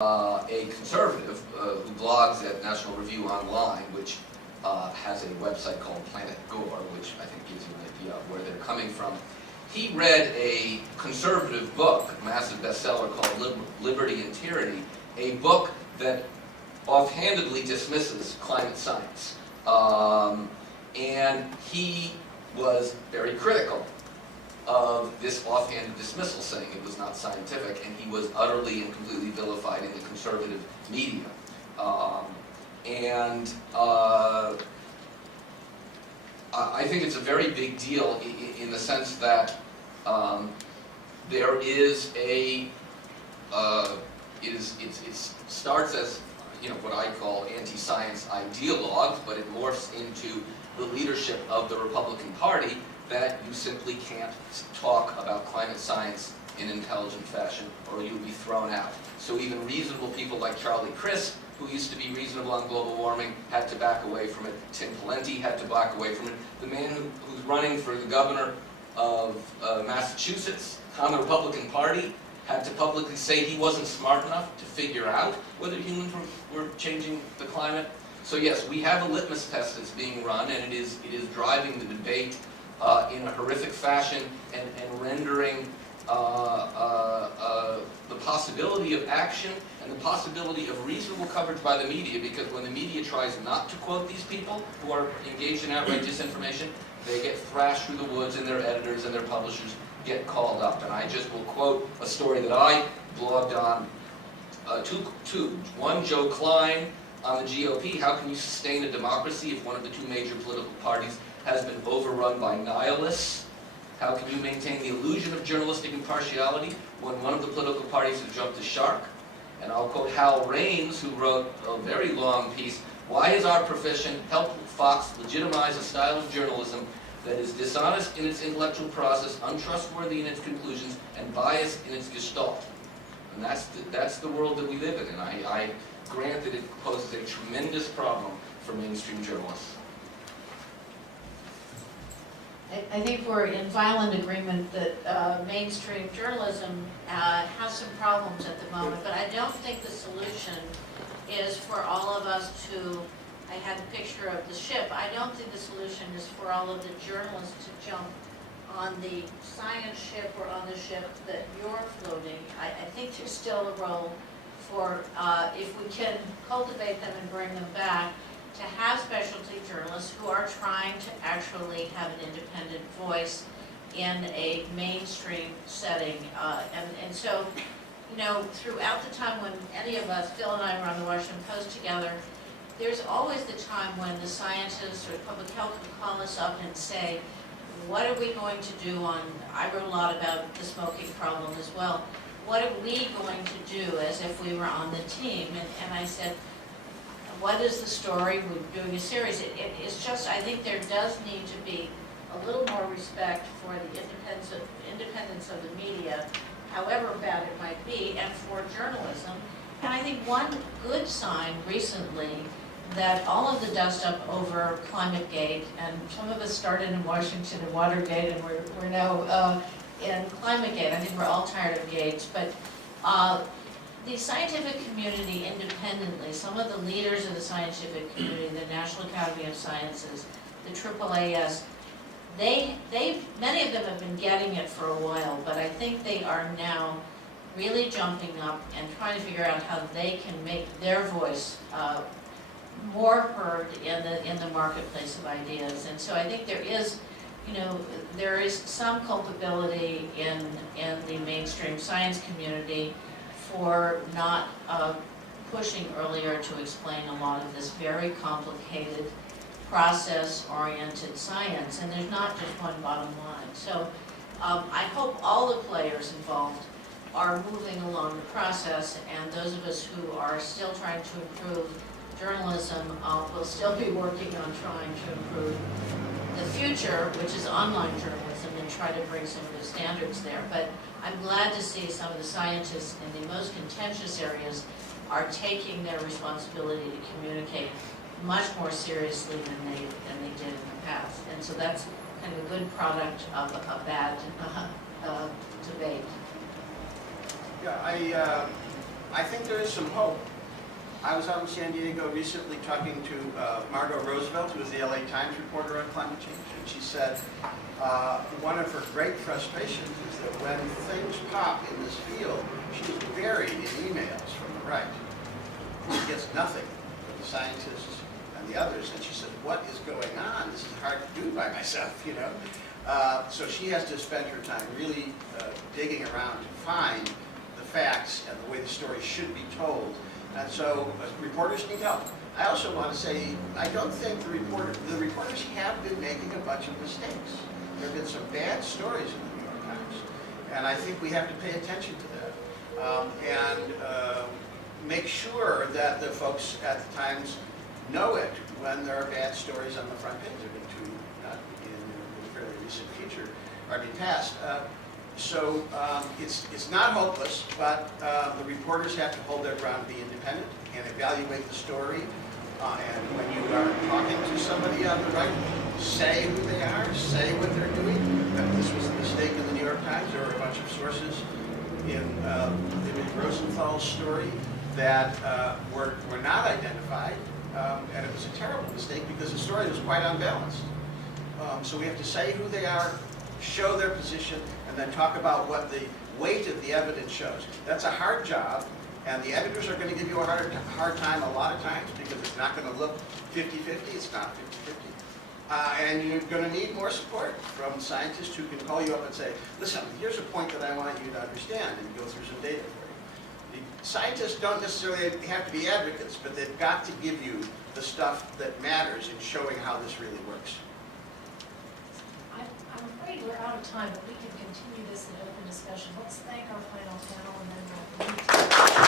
a conservative who blogs at National Review Online, which has a website called Planet Gore, which I think gives you an idea of where they're coming from. He read a conservative book, a massive bestseller called Liberty and Tyranny, a book that offhandedly dismisses climate science. And he was very critical of this offhanded dismissal, saying it was not scientific, and he was utterly and completely vilified in the conservative media. I think it's a very big deal in the sense that there is a it starts as what I call anti-science ideologues, but it morphs into the leadership of the Republican Party that you simply can't talk about climate science in intelligent fashion or you'll be thrown out. So even reasonable people like Charlie Crist, who used to be reasonable on global warming, had to back away from it. Tim Pawlenty had to back away from it. The man who's running for the governor of Massachusetts on the Republican Party had to publicly say he wasn't smart enough to figure out whether humans were changing the climate. So yes, we have a litmus test that's being run, and it is driving the debate in a horrific fashion and rendering the possibility of action and the possibility of reasonable coverage by the media, because when the media tries not to quote these people who are engaged in outright disinformation, they get thrashed through the woods, and their editors and their publishers get called up. And I just will quote a story that I blogged on two. One, Joe Klein on the GOP. How can you sustain a democracy if one of the two major political parties has been overrun by nihilists? How can you maintain the illusion of journalistic impartiality when one of the political parties has jumped the shark? And I'll quote Hal Raines, who wrote a very long piece, "Why has our profession helped Fox legitimize a style of journalism that is dishonest in its intellectual process, untrustworthy in its conclusions, and biased in its gestalt?" And that's the world that we live in, and I grant that it poses a tremendous problem for mainstream journalists. I think we're in violent agreement that mainstream journalism has some problems at the moment, but I don't think the solution is for all of us to, I had a picture of the ship, I don't think the solution is for all of the journalists to jump on the science ship or on the ship that you're floating. I think there's still a role for, if we can cultivate them and bring them back, to have specialty journalists who are trying to actually have an independent voice in a mainstream setting. And so, throughout the time when any of us, Phil and I were on the Washington Post together, there's always the time when the scientists or public health would call us up and say, what are we going to do on, I wrote a lot about the smoking problem as well, what are we going to do as if we were on the team? And I said, what is the story? We're doing a series. It's just, I think there does need to be a little more respect for the independence of the media, however bad it might be, and for journalism. And I think one good sign recently that all of the dust up over ClimateGate, and some of us started in Washington and Watergate, and we're now in ClimateGate. I think we're all tired of gates, but the scientific community independently, some of the leaders of the scientific community, the National Academy of Sciences, the AAAS, many of them have been getting it for a while, but I think they are now really jumping up and trying to figure out how they can make their voice more heard in the marketplace of ideas. And so I think there is, there is some culpability in the mainstream science community for not pushing earlier to explain a lot of this very complicated process-oriented science, and there's not just one bottom line. So I hope all the players involved are moving along the process, and those of us who are still trying to improve journalism will still be working on trying to improve the future, which is online journalism, and try to bring some of the standards there. But I'm glad to see some of the scientists in the most contentious areas are taking their responsibility to communicate much more seriously than they did in the past. And so that's kind of a good product of a bad debate. Yeah, I think there is some hope. I was out in San Diego recently talking to Margot Roosevelt, who was the LA Times reporter on climate change, and she said one of her great frustrations is that when things pop in this field, she's buried in emails from the right. She gets nothing from the scientists and the others, and she said, what is going on? This is hard to do by myself, you know? So she has to spend her time really digging around to find the facts and the way the story should be told. And so reporters need help. I also want to say, I don't think the reporters have been making a bunch of mistakes. There have been some bad stories in the New York Times, and I think we have to pay attention to that. And make sure that the folks at the Times know it when there are bad stories on the front page of it, too, not in the fairly recent future, or past. So it's not hopeless, but the reporters have to hold their ground, be independent, and evaluate the story. And when you are talking to somebody on the right, say who they are, say what they're doing. This was a mistake in the New York Times. There were a bunch of sources in Rosenthal's story that were not identified, and it was a terrible mistake because the story was quite unbalanced. So we have to say who they are, show their position, and then talk about what the weight of the evidence shows. That's a hard job, and the editors are going to give you a hard time a lot of times because it's not going to look 50-50, it's not 50-50. And you're going to need more support from scientists who can call you up and say, listen, here's a point that I want you to understand, and go through some data for you. The scientists don't necessarily have to be advocates, but they've got to give you the stuff that matters in showing how this really works. I'm afraid we're out of time, but we can continue this in open discussion. Let's thank our final panel and then we'll